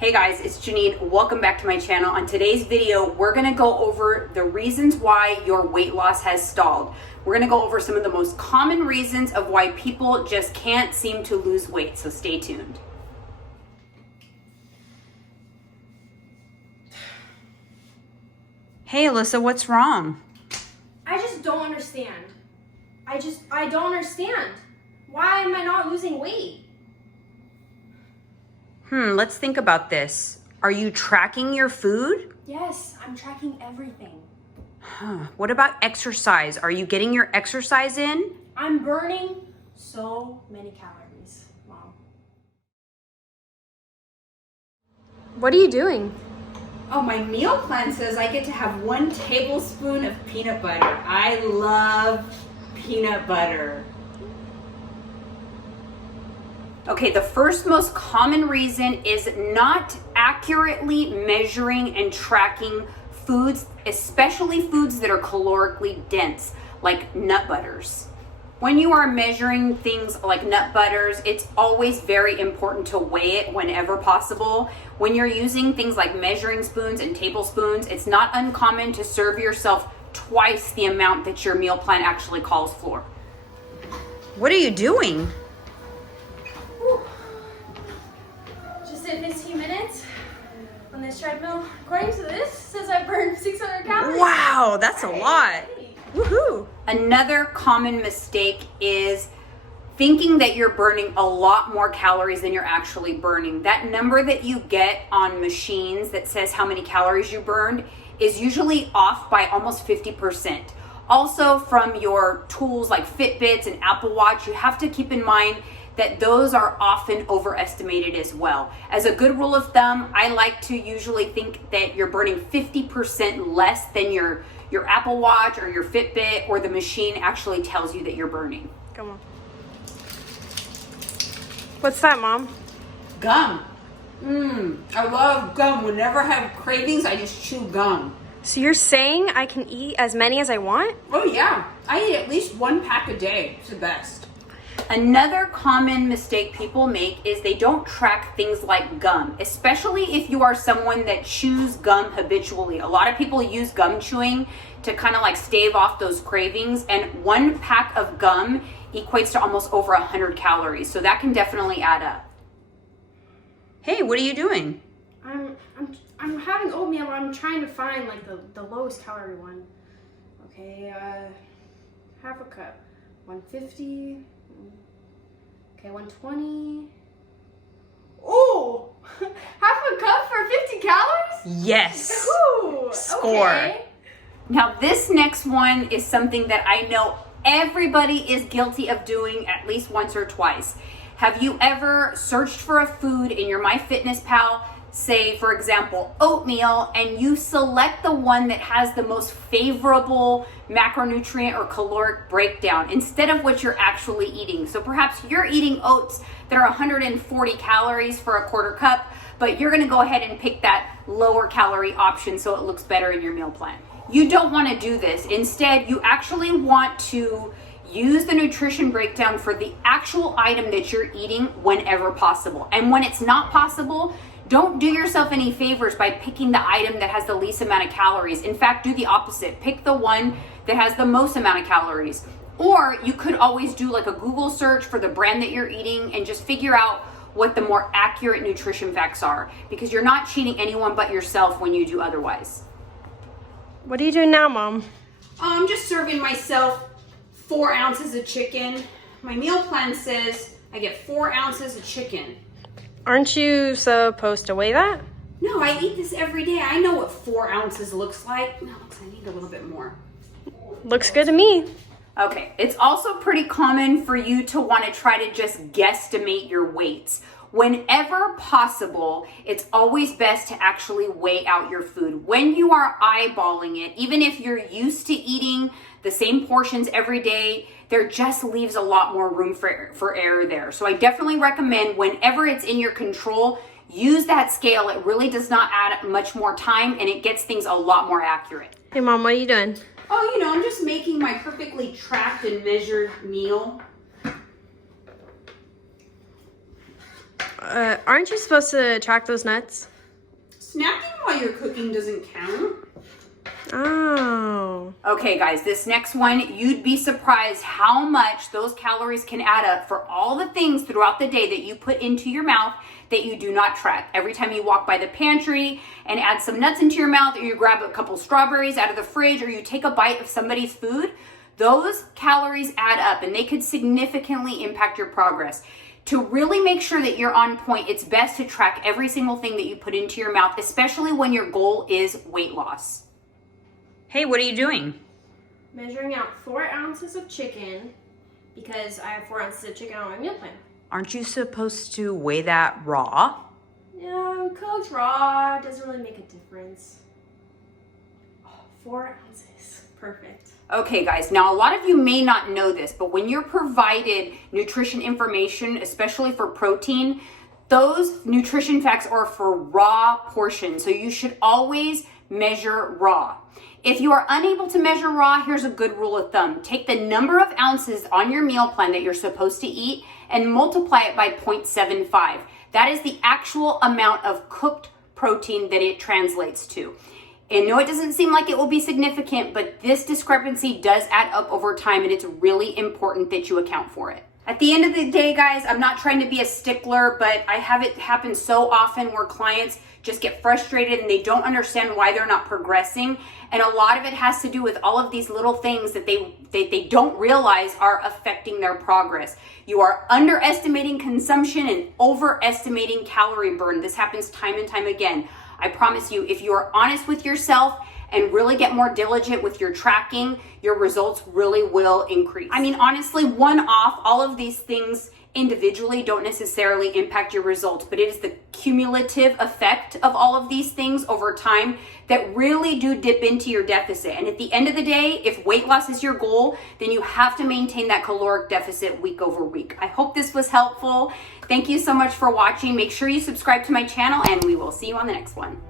Hey guys, it's Janine. Welcome back to my channel. On today's video, we're gonna go over the reasons why your weight loss has stalled. We're gonna go over some of the most common reasons of why people just can't seem to lose weight, so stay tuned. Hey Alyssa, what's wrong? I just don't understand. I don't understand. Why am I not losing weight? Let's think about this. Are you tracking your food? Yes, I'm tracking everything. What about exercise? Are you getting your exercise in? I'm burning so many calories, Mom. What are you doing? Oh, my meal plan says I get to have 1 tablespoon of peanut butter. I love peanut butter. Okay, the first most common reason is not accurately measuring and tracking foods, especially foods that are calorically dense, like nut butters. When you are measuring things like nut butters, it's always very important to weigh it whenever possible. When you're using things like measuring spoons and tablespoons, it's not uncommon to serve yourself twice the amount that your meal plan actually calls for. What are you doing? Just did 15 minutes on this treadmill. According to this, it says I burned 600 calories. Wow, that's a lot. Woohoo! Another common mistake is thinking that you're burning a lot more calories than you're actually burning. That number that you get on machines that says how many calories you burned is usually off by almost 50%. Also, from your tools like Fitbits and Apple Watch, you have to keep in mind that those are often overestimated as well. As a good rule of thumb, I like to usually think that you're burning 50% less than your Apple Watch or your Fitbit or the machine actually tells you that you're burning. Come on. What's that, Mom? Gum. I love gum. Whenever I have cravings, I just chew gum. So you're saying I can eat as many as I want? Oh yeah, I eat at least 1 pack a day. It's the best. Another common mistake people make is they don't track things like gum, especially if you are someone that chews gum habitually. A lot of people use gum chewing to kind of like stave off those cravings, and 1 pack of gum equates to almost over 100 calories, so that can definitely add up. Hey, what are you doing? I'm having oatmeal, but I'm trying to find like the lowest calorie one. Okay, half a cup, 150. Okay, 120. Oh, half a cup for 50 calories? Yes. Ooh, Score. Okay. Now this next one is something that I know everybody is guilty of doing at least once or twice. Have you ever searched for a food in your MyFitnessPal, say for example oatmeal, and you select the one that has the most favorable macronutrient or caloric breakdown instead of what you're actually eating? So perhaps you're eating oats that are 140 calories for a 1/4 cup, but you're gonna go ahead and pick that lower calorie option so it looks better in your meal plan. You don't want to do this. Instead, you actually want to use the nutrition breakdown for the actual item that you're eating whenever possible. And when it's not possible, don't do yourself any favors by picking the item that has the least amount of calories. In fact, do the opposite. Pick the one that has the most amount of calories. Or you could always do like a Google search for the brand that you're eating and just figure out what the more accurate nutrition facts are, because you're not cheating anyone but yourself when you do otherwise. What are you doing now, Mom? I'm just serving myself 4 ounces of chicken. My meal plan says I get 4 ounces of chicken. Aren't you supposed to weigh that? No, I eat this every day. I know what 4 ounces looks like. No, I need a little bit more. Looks good to me. Okay, it's also pretty common for you to want to try to just guesstimate your weights. Whenever possible, it's always best to actually weigh out your food. When you are eyeballing it, even if you're used to eating the same portions every day, there just leaves a lot more room for error there. So I definitely recommend whenever it's in your control, use that scale. It really does not add much more time and it gets things a lot more accurate. Hey Mom, what are you doing? Oh, I'm just making my perfectly tracked and measured meal. Aren't you supposed to track those nuts? Snacking while you're cooking doesn't count. Oh. Okay, guys, this next one, you'd be surprised how much those calories can add up for all the things throughout the day that you put into your mouth that you do not track. Every time you walk by the pantry and add some nuts into your mouth, or you grab a couple strawberries out of the fridge, or you take a bite of somebody's food, those calories add up and they could significantly impact your progress. To really make sure that you're on point, it's best to track every single thing that you put into your mouth, especially when your goal is weight loss. Hey, what are you doing? Measuring out 4 ounces of chicken because I have 4 ounces of chicken on my meal plan. Aren't you supposed to weigh that raw? Yeah, cooked raw doesn't really make a difference. Oh, 4 ounces. Perfect. Okay, guys, now a lot of you may not know this, but when you're provided nutrition information, especially for protein, those nutrition facts are for raw portions. So you should always measure raw. If you are unable to measure raw, here's a good rule of thumb. Take the number of ounces on your meal plan that you're supposed to eat and multiply it by 0.75. That is the actual amount of cooked protein that it translates to. And no, it doesn't seem like it will be significant, but this discrepancy does add up over time, and it's really important that you account for it. At the end of the day, guys, I'm not trying to be a stickler, but I have it happen so often where clients just get frustrated and they don't understand why they're not progressing. And a lot of it has to do with all of these little things that they don't realize are affecting their progress. You are underestimating consumption and overestimating calorie burn. This happens time and time again. I promise you, if you are honest with yourself and really get more diligent with your tracking, your results really will increase. I mean, honestly, one off, all of these things individually don't necessarily impact your results, but it is the cumulative effect of all of these things over time that really do dip into your deficit. And at the end of the day, if weight loss is your goal, then you have to maintain that caloric deficit week over week. I hope this was helpful. Thank you so much for watching. Make sure you subscribe to my channel, and we will see you on the next one.